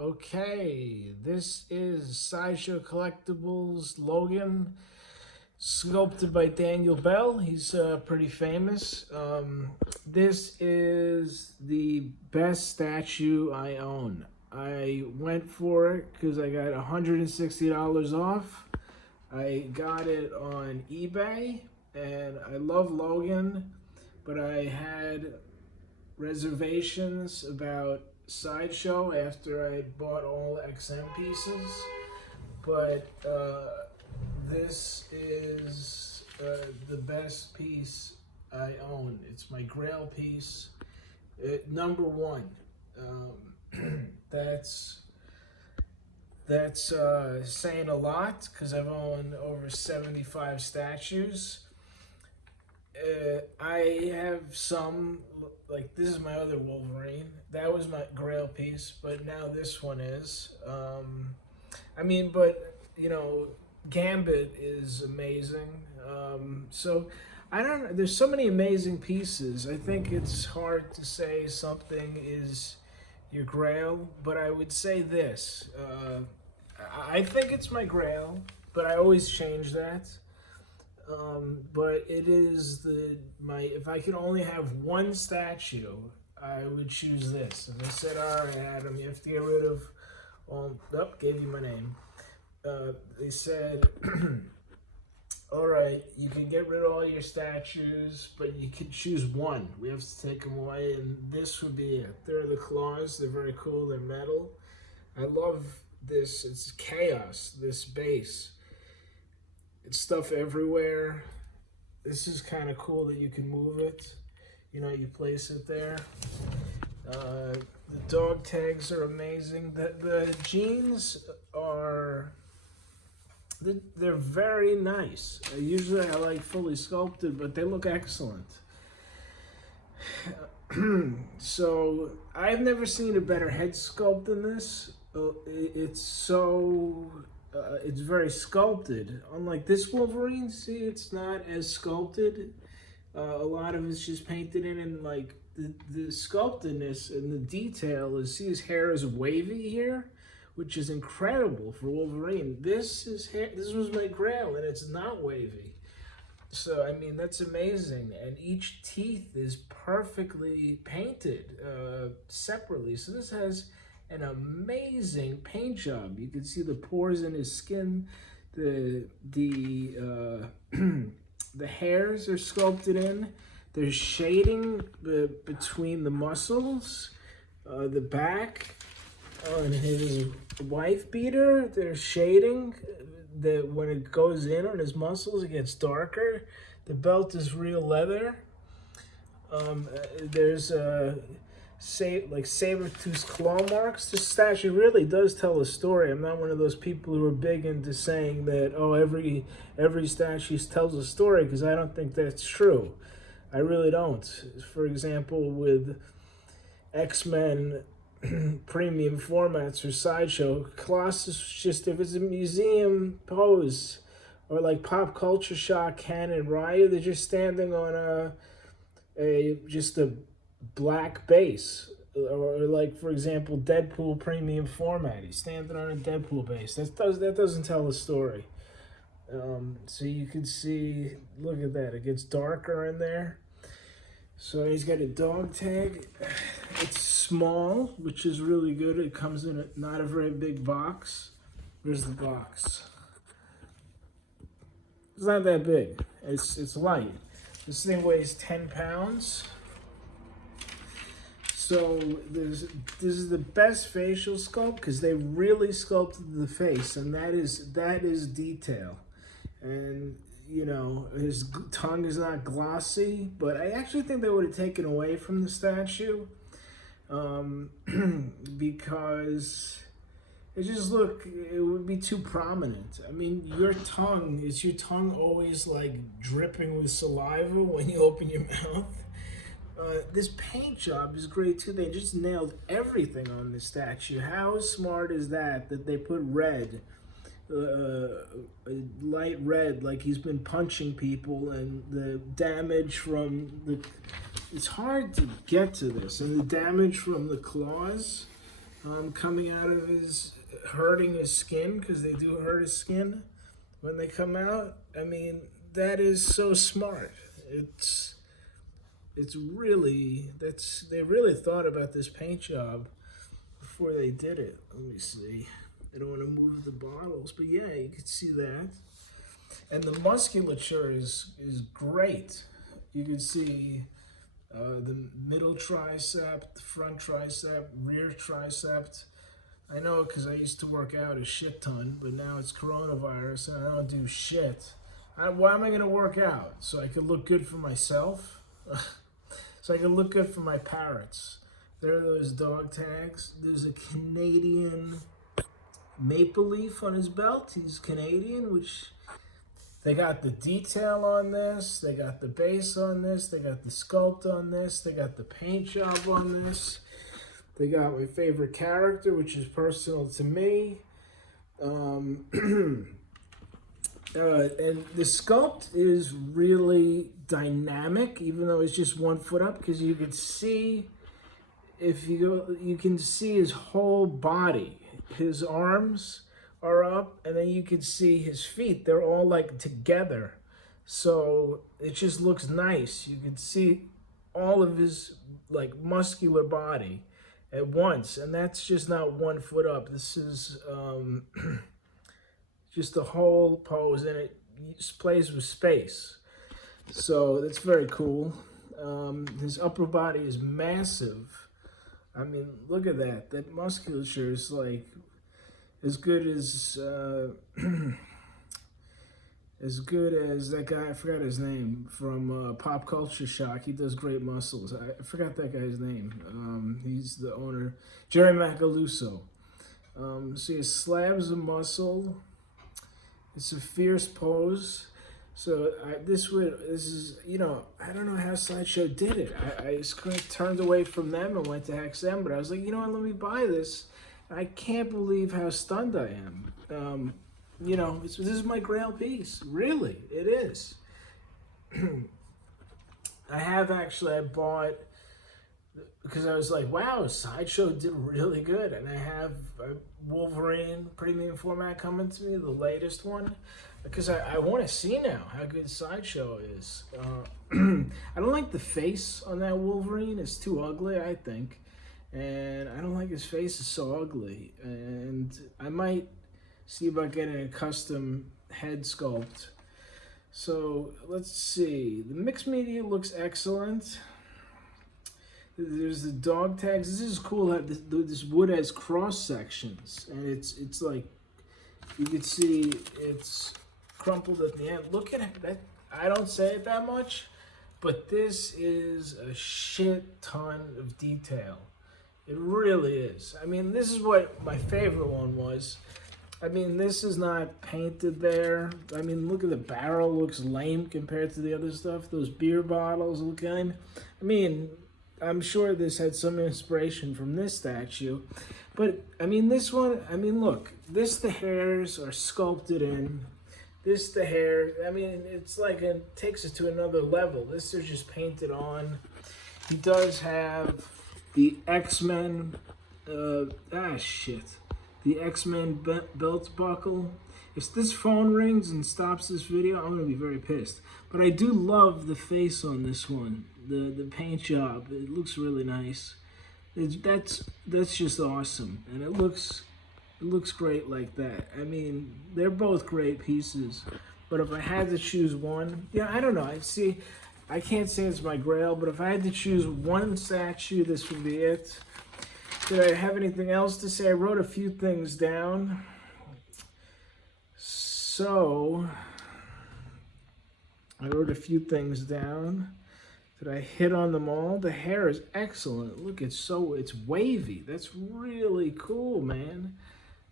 Okay, this is SideShow Collectibles Logan, sculpted by Daniel Bell. He's pretty famous. This is the best statue I own. I went for it because I got $160 off. I got it on eBay, and I love Logan, but I had reservations about SideShow after I bought all XM pieces, but this is the best piece I own. It's my Grail piece, number one. That's saying a lot because I've owned over 75 statues. I have some, like this is my other Wolverine. That was my Grail piece, but now this one is. But Gambit is amazing. So I don't know. There's so many amazing pieces. I think it's hard to say something is your Grail, but I would say this. I think it's my Grail, but I always change that. But it is if I could only have one statue, I would choose this. If I said, all right, Adam, you have to get rid of gave you my name. They said, all right, you can get rid of all your statues, but you can choose one. We have to take them away, and this would be it. They're the claws. They're very cool. They're metal. I love this. It's chaos, this base. It's stuff everywhere. This is kind of cool that you can move it. You place it there. The dog tags are amazing. The jeans are, they're very nice. Usually I like fully sculpted, but they look excellent. So I've never seen a better head sculpt than this. It's very sculpted. Unlike this Wolverine, see, it's not as sculpted. A lot of it's just painted in, and like the sculptedness and the detail is, see, his hair is wavy here, which is incredible for Wolverine. This was my Grail, and it's not wavy. So that's amazing. And each teeth is perfectly painted separately. So this has an amazing paint job. You can see the pores in his skin. The hairs are sculpted in. There's shading between the muscles, the back on his wife beater. There's shading that when it goes in on his muscles, it gets darker. The belt is real leather. There's saber-tooth claw marks. This statue really does tell a story. I'm not one of those people who are big into saying that, every statue tells a story, because I don't think that's true. I really don't. For example, with X-Men premium formats or Sideshow, Colossus, just if it's a museum pose, or like Pop Culture Shock, Ken and Ryu, they're just standing on just a black base, or like, for example, Deadpool premium format. He's standing on a Deadpool base. That doesn't tell a story. So you can see, look at that. It gets darker in there. So he's got a dog tag. It's small, which is really good. It comes in not a very big box. Where's the box? It's not that big. It's light. This thing weighs 10 pounds. So this is the best facial sculpt, because they really sculpted the face, and that is detail. And his tongue is not glossy, but I actually think they would have taken away from the statue, because it would be too prominent. Your tongue always like dripping with saliva when you open your mouth? This paint job is great too. They just nailed everything on this statue. How smart is that they put red, light red, like he's been punching people, and the damage from it's hard to get to this, and the damage from the claws coming out of his, hurting his skin, because they do hurt his skin when they come out. I mean, that is so smart. It's really, they really thought about this paint job before they did it. Let me see. I don't want to move the bottles, but yeah, you can see that. And the musculature is great. You can see the middle tricep, the front tricep, rear tricep. I know because I used to work out a shit ton, but now it's coronavirus and I don't do shit. Why am I going to work out? So I could look good for myself? So I can look good for my parrots. There are those dog tags. There's a Canadian maple leaf on his belt. He's Canadian, which they got the detail on this. They got the base on this. They got the sculpt on this. They got the paint job on this. They got my favorite character, which is personal to me. And the sculpt is really dynamic, even though it's just 1 foot up, because you could see, if you go, you can see his whole body. His arms are up, and then you can see his feet. They're all like together. So it just looks nice. You can see all of his like muscular body at once, and that's just not 1 foot up. This is just the whole pose, and it plays with space. So that's very cool. His upper body is massive. I mean, look at that. That musculature is like as good as as good as that guy. I forgot his name from Pop Culture Shock. He does great muscles. I forgot that guy's name. He's the owner, Jerry Macaluso. So he has slabs of muscle. It's a fierce pose. So this is, you know, I don't know how SideShow did it. I just turned away from them and went to XM, but I was like, you know what, let me buy this. I can't believe how stunned I am. You know, this is my grail piece. Really, it is. I bought, because I was like, wow, SideShow did really good. And I have a Wolverine premium format coming to me, the latest one, because I want to see now how good SideShow is. I don't like the face on that Wolverine. It's too ugly, I think. And I don't like his face, is so ugly. And I might see about getting a custom head sculpt. So let's see. The mixed media looks excellent. There's the dog tags. This is cool. This wood has cross sections, and it's like, you can see it's crumpled at the end. Look at that. I don't say it that much, but this is a shit ton of detail. It really is. I mean, this is what my favorite one was. I mean, this is not painted there. I mean, look at the barrel. Looks lame compared to the other stuff. Those beer bottles look lame. I mean, I'm sure this had some inspiration from this statue. But, I mean, this one, I mean, look. The hairs are sculpted in. The hair, I mean, it's like it takes it to another level. This is just painted on. He does have the X-Men, the X-Men belt buckle. If this phone rings and stops this video, I'm going to be very pissed. But I do love the face on this one, the paint job. It looks really nice. That's just awesome, and it looks great like that. I mean, they're both great pieces. But if I had to choose one, yeah, I don't know. I can't say it's my grail, but if I had to choose one statue, this would be it. Did I have anything else to say? I wrote a few things down. So, I wrote a few things down. Did I hit on them all? The hair is excellent. Look, it's wavy. That's really cool, man.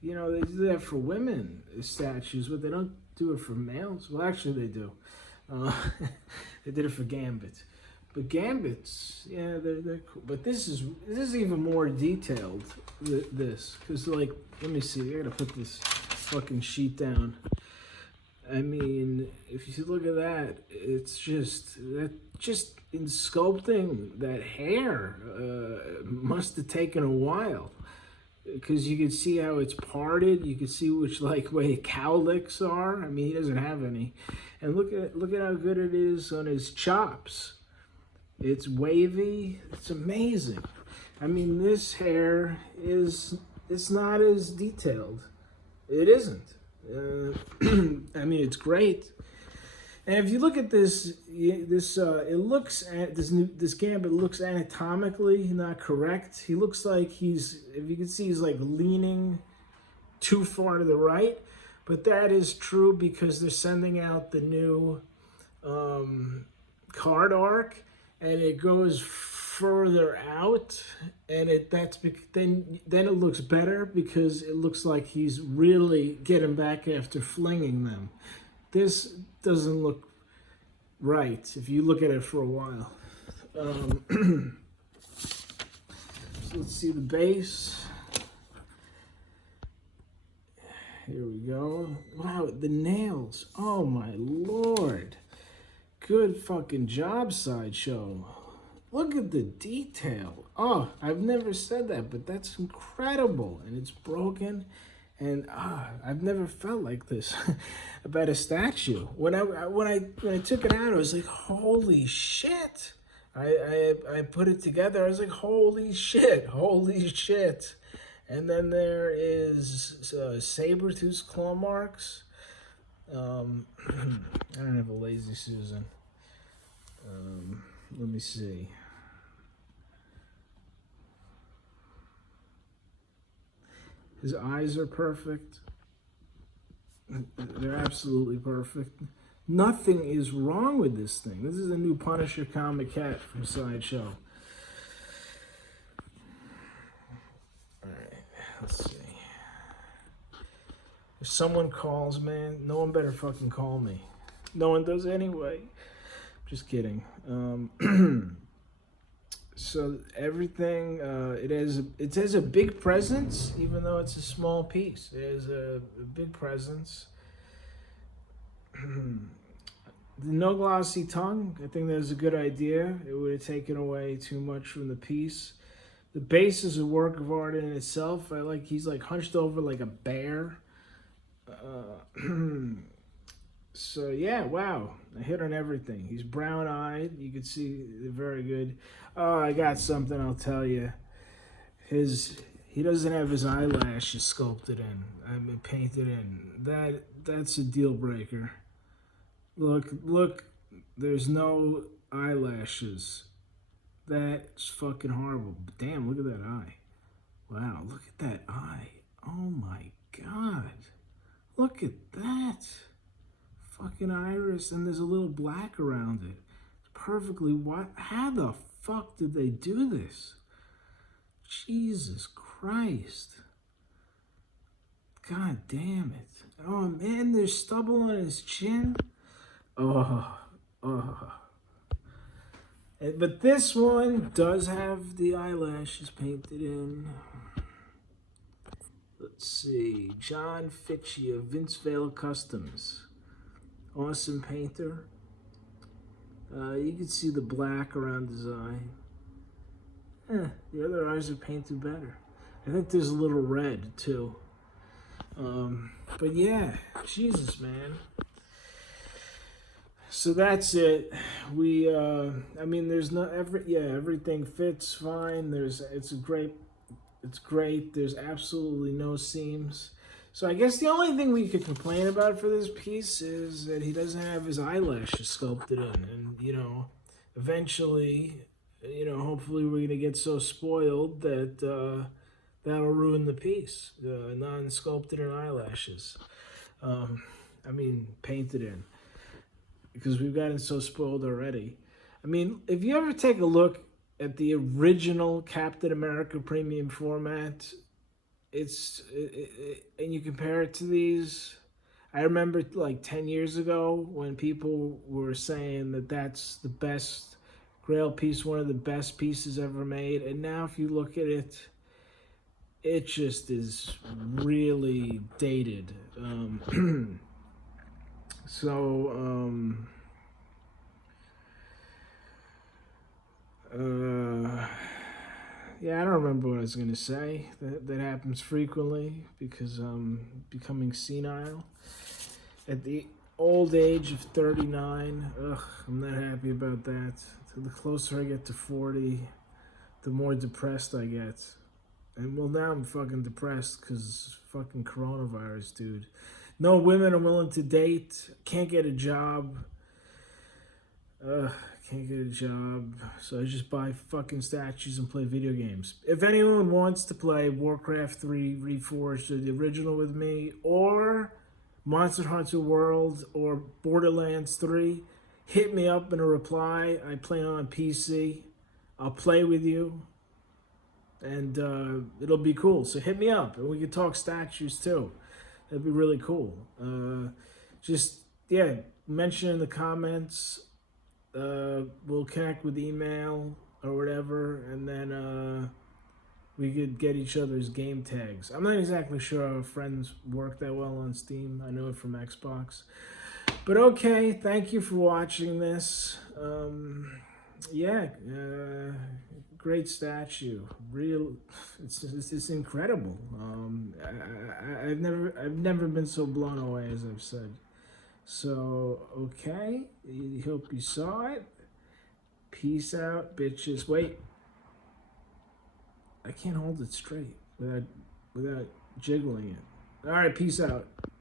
You know, they do that for women statues, but they don't do it for males. Well, actually, they do. They did it for Gambit. But Gambits, yeah, they're cool. But this is even more detailed, this. Because, like, let me see. I gotta put this fucking sheet down. I mean, if you look at that, it's just in sculpting that hair must have taken a while. because you can see how it's parted. You can see which like way cowlicks are. I mean, he doesn't have any. And look at how good it is on his chops. It's wavy. It's amazing. I mean, this hair is, it's not as detailed. It isn't. I mean, it's great. And if you look at this, it looks at this Gambit looks anatomically not correct. He looks like he's, if you can see, he's like leaning too far to the right. But that is true because they're sending out the new card arc, and it goes further out, and then it looks better because it looks like he's really getting back after flinging them. This doesn't look right if you look at it for a while. So let's see the base. Here we go. Wow, the nails. Oh my lord. Good fucking job, Sideshow. Look at the detail. Oh, I've never said that, but that's incredible. And it's broken. And I've never felt like this about a statue. When I took it out, I was like, holy shit. I put it together. I was like, holy shit. And then there is saber-tooth claw marks. I don't have a Lazy Susan. Let me see. His eyes are perfect. They're absolutely perfect. Nothing is wrong with this thing. This is a new Punisher comic cat from Sideshow. Alright, let's see. If someone calls, man, no one better fucking call me. No one does anyway. Just kidding. So everything, it has a big presence, even though it's a small piece. It has a big presence. The no glossy tongue, I think that's a good idea. It would have taken away too much from the piece. The base is a work of art in itself. He's like hunched over like a bear. So yeah, wow, I hit on everything. He's brown-eyed. You can see very good. Oh, I got something I'll tell you. He doesn't have his eyelashes sculpted in. I mean, painted in. That's a deal breaker. Look, there's no eyelashes. That's fucking horrible. Damn, look at that eye. Wow, look at that eye. Oh my god. Look at that. Fucking iris, and there's a little black around it. It's perfectly white. How the fuck did they do this? Jesus Christ. God damn it. Oh man, there's stubble on his chin. Oh. But this one does have the eyelashes painted in. Let's see. John Fitchie of Vince Vale Customs. Awesome painter. You can see the black around his eye. The other eyes are painted better. I think there's a little red too. But yeah, Jesus, man. So that's it. I mean, there's no everything fits fine. It's great. There's absolutely no seams. So I guess the only thing we could complain about for this piece is that he doesn't have his eyelashes sculpted in. And, eventually, hopefully we're going to get so spoiled that that'll ruin the piece. Non-sculpted in eyelashes. Painted in. Because we've gotten so spoiled already. I mean, if you ever take a look at the original Captain America premium format, and you compare it to these, I remember like 10 years ago when people were saying that that's the best Grail piece, one of the best pieces ever made. And now if you look at it, it just is really dated. Yeah, I don't remember what I was gonna say. That happens frequently because I'm becoming senile at the old age of 39. Ugh, I'm not happy about that. So the closer I get to 40, the more depressed I get. And well, now I'm fucking depressed because fucking coronavirus, dude. No women are willing to date. Can't get a job. Can't get a job. So I just buy fucking statues and play video games. If anyone wants to play Warcraft 3 Reforged or the original with me, or Monster Hunter World or Borderlands 3, hit me up in a reply. I play on PC. I'll play with you. And it'll be cool. So hit me up, and we can talk statues too. That'd be really cool. Just yeah, mention in the comments. We'll connect with email or whatever, and then we could get each other's game tags. I'm not exactly sure our friends work that well on Steam. I know it from Xbox. But okay, thank you for watching this. Yeah, great statue. Real, it's incredible. I've never been so blown away as I've said. So okay, hope you saw it. Peace out, bitches. Wait, I can't hold it straight without jiggling it. All right, peace out.